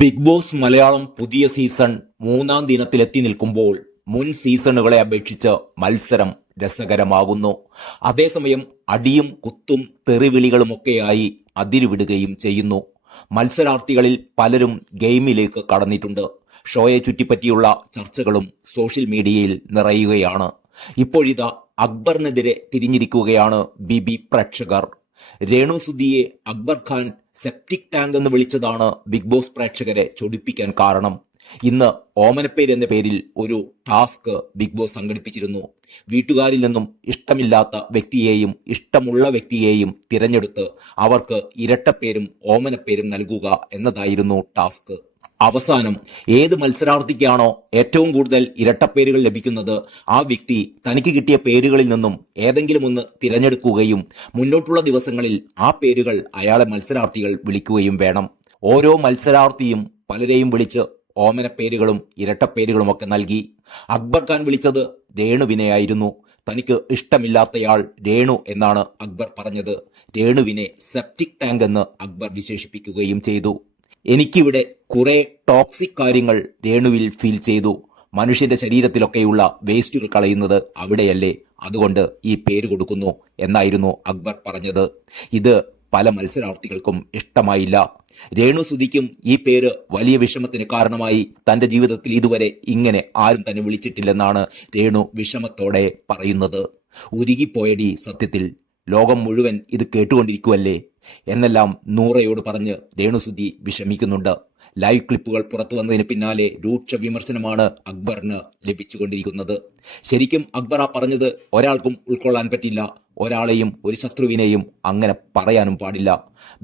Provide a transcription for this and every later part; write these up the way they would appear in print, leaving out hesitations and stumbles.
Big boss Malayalam പുതിയ season 3-ാം ദിനത്തിലെത്തി നിൽക്കുമ്പോൾ മുൻ സീസണുകളെ അപേക്ഷിച്ച് മത്സരം രസകരമാകുന്നു. അതേസമയം അടിയും കുത്തും തെറിവിളികളുമൊക്കെയായി അതിരുവിടുകയും ചെയ്യുന്നു. മത്സരാർത്ഥികളിൽ പലരും ഗെയിമിലേക്ക് കടന്നിട്ടുണ്ട്. ഷോയെ ചുറ്റിപ്പറ്റിയുള്ള ചർച്ചകളും സോഷ്യൽ മീഡിയയിൽ നിറയുകയാണ്. ഇപ്പോഴിതാ അക്ബറിനെതിരെ തിരിഞ്ഞിരിക്കുകയാണ് ബിബി പ്രേക്ഷകർ. രേണു സുധിയെ അക്ബർ ഖാൻ സെപ്റ്റിക് ടാങ്ക് എന്ന് വിളിച്ചതാണ് ബിഗ് ബോസ് പ്രേക്ഷകരെ ചൊടിപ്പിക്കാൻ കാരണം. ഇന്ന് ഓമനപ്പേര് എന്ന പേരിൽ ഒരു ടാസ്ക് ബിഗ് ബോസ് സംഘടിപ്പിച്ചിരുന്നു. വീട്ടുകാരിൽ നിന്നും ഇഷ്ടമില്ലാത്ത വ്യക്തിയെയും ഇഷ്ടമുള്ള വ്യക്തിയെയും തിരഞ്ഞെടുത്ത് അവർക്ക് ഇരട്ടപ്പേരും ഓമനപ്പേരും നൽകുക എന്നതായിരുന്നു ടാസ്ക്. അവസാനം ഏത് മത്സരാർത്ഥിക്കാണോ ഏറ്റവും കൂടുതൽ ഇരട്ടപ്പേരുകൾ ലഭിക്കുന്നത് ആ വ്യക്തി തനിക്ക് കിട്ടിയ പേരുകളിൽ നിന്നും ഏതെങ്കിലും ഒന്ന് തിരഞ്ഞെടുക്കുകയും മുന്നോട്ടുള്ള ദിവസങ്ങളിൽ ആ പേരുകൾ അയാളെ മത്സരാർത്ഥികൾ വിളിക്കുകയും വേണം. ഓരോ മത്സരാർത്ഥിയും പലരെയും വിളിച്ച് ഓമനപ്പേരുകളും ഇരട്ടപ്പേരുകളുമൊക്കെ നൽകി. അക്ബർ ഖാൻ വിളിച്ചത് രേണുവിനെയായിരുന്നു. തനിക്ക് ഇഷ്ടമില്ലാത്തയാൾ രേണു എന്നാണ് അക്ബർ പറഞ്ഞത്. രേണുവിനെ സെപ്റ്റിക് ടാങ്ക് എന്ന് അക്ബർ വിശേഷിപ്പിക്കുകയും ചെയ്തു. എനിക്കിവിടെ കുറെ ടോക്സിക് കാര്യങ്ങൾ രേണുവിൽ ഫീൽ ചെയ്തു. മനുഷ്യന്റെ ശരീരത്തിലൊക്കെയുള്ള വേസ്റ്റുകൾ കളയുന്നത് അവിടെയല്ലേ, അതുകൊണ്ട് ഈ പേര് കൊടുക്കുന്നു എന്നായിരുന്നു അക്ബർ പറഞ്ഞത്. ഇത് പല മത്സരാർത്ഥികൾക്കും ഇഷ്ടമായില്ല. രേണു സുധിക്കും ഈ പേര് വലിയ വിഷമത്തിന് കാരണമായി. തന്റെ ജീവിതത്തിൽ ഇതുവരെ ഇങ്ങനെ ആരും തന്നെ വിളിച്ചിട്ടില്ലെന്നാണ് രേണു വിഷമത്തോടെ പറയുന്നത്. ഉരുകിപ്പോയടി, സത്യത്തിൽ ലോകം മുഴുവൻ ഇത് കേട്ടുകൊണ്ടിരിക്കുവല്ലേ എന്നെല്ലാം നൂറയോട് പറഞ്ഞ് രേണുസുധി വിഷമിക്കുന്നുണ്ട്. ലൈവ് ക്ലിപ്പുകൾ പുറത്തു വന്നതിന് പിന്നാലെ രൂക്ഷ വിമർശനമാണ് അക്ബറിന് ലഭിച്ചുകൊണ്ടിരിക്കുന്നത്. ശരിക്കും അക്ബർ ആ പറഞ്ഞത് ഒരാൾക്കും ഉൾക്കൊള്ളാൻ പറ്റില്ല. ഒരാളെയും ഒരു ശത്രുവിനെയും അങ്ങനെ പറയാനും പാടില്ല.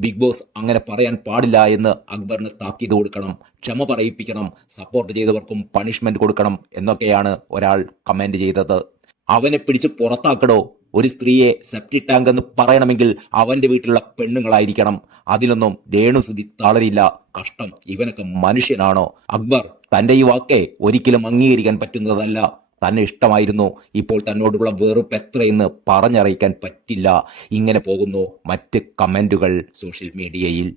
ബിഗ് ബോസ് അങ്ങനെ പറയാൻ പാടില്ല എന്ന് അക്ബറിന് താക്കീത് കൊടുക്കണം, ക്ഷമ പറയിപ്പിക്കണം, സപ്പോർട്ട് ചെയ്തവർക്കും പണിഷ്മെന്റ് കൊടുക്കണം എന്നൊക്കെയാണ് ഒരാൾ കമന്റ് ചെയ്തത്. അവനെ പിടിച്ച് പുറത്താക്കടോ. ഒരു സ്ത്രീയെ സെപ്റ്റിക് ടാങ്ക് എന്ന് പറയണമെങ്കിൽ അവന്റെ വീട്ടിലുള്ള പെണ്ണുങ്ങളായിരിക്കണം. അതിലൊന്നും രേണുസുധി തളരില്ല. കഷ്ടം, ഇവനൊക്കെ മനുഷ്യനാണോ? അക്ബർ, തന്റെ ഈ വാക്കെ ഒരിക്കലും അംഗീകരിക്കാൻ പറ്റുന്നതല്ല. തന്നെ ഇഷ്ടമായിരുന്നു, ഇപ്പോൾ തന്നോടുള്ള വെറുപ്പ് എത്രയെന്ന് പറഞ്ഞറിയിക്കാൻ പറ്റില്ല. ഇങ്ങനെ പോകുന്നു മറ്റ് കമന്റുകൾ സോഷ്യൽ മീഡിയയിൽ.